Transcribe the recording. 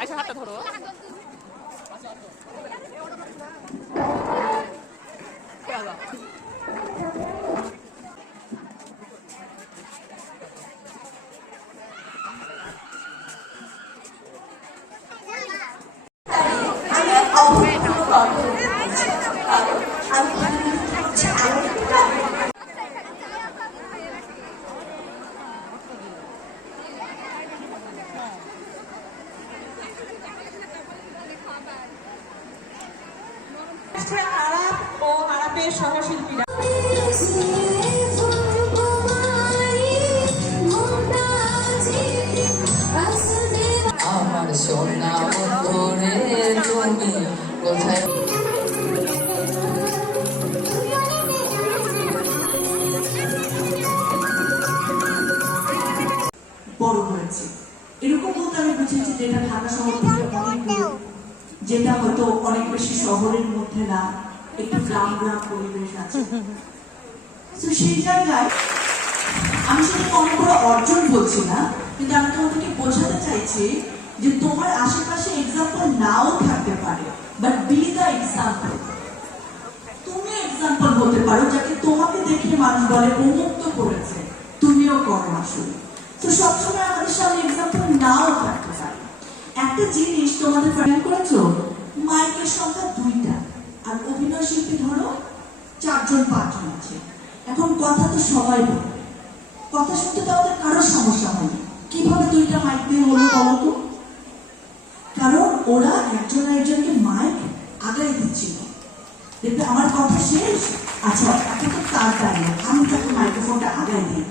আইসা হাতটা ধরো। আরাপ ও আরাপের সহশিল্পীরা আমার সোনা বন্ধুরে তুমি কোথায় বড় হয়েছে এরকম বলতে আমি বুঝেছি যেটা ঢাকা শহর থেকে অনেক দূর, যেটা হয়তো অনেক বেশি শহরের মধ্যে না, একটু গ্রাম গ্রাম পরিবেশ আছে। তো সেই জায়গায় আমি সেটা অনেক বড় অর্জন বলছি না, কিন্তু আমি তোমাদেরকে বোঝাতে চাইছি যে তোমার আশেপাশে এক্সাম্পল নাও থাকতে পারে, বাট বি দ্য এক্সাম্পল। তুমি এক্সাম্পল হতে পারো যাকে তোমাকে দেখে মানুষ বলে উন্মুক্ত করেছে, তুমিও করো আসলে। তো সবসময় আমাদের সামনে এক্সাম্পল নাও থাকতে পারে। একটা জিনিস তোমাদের প্ল্যান করেছো, মাইকের সংখ্যা 2টা আর অভিনয় শিল্পী ধরো 4-5 জন আছে। এখন কথা তো সবাই বলে, কথা শুনতে তো আমাদের কারো সমস্যা হয়নি। কিভাবে 2টা মাইক দিয়ে হলো বলো তো? কারণ ওরা একজন একজনকে মাইক আগাই দিচ্ছিল। দেখবে আমার কথা শেষ, আচ্ছা এখন তো তার টাইম, আমি তাকে মাইক্রোফোনটা আগাই দিই।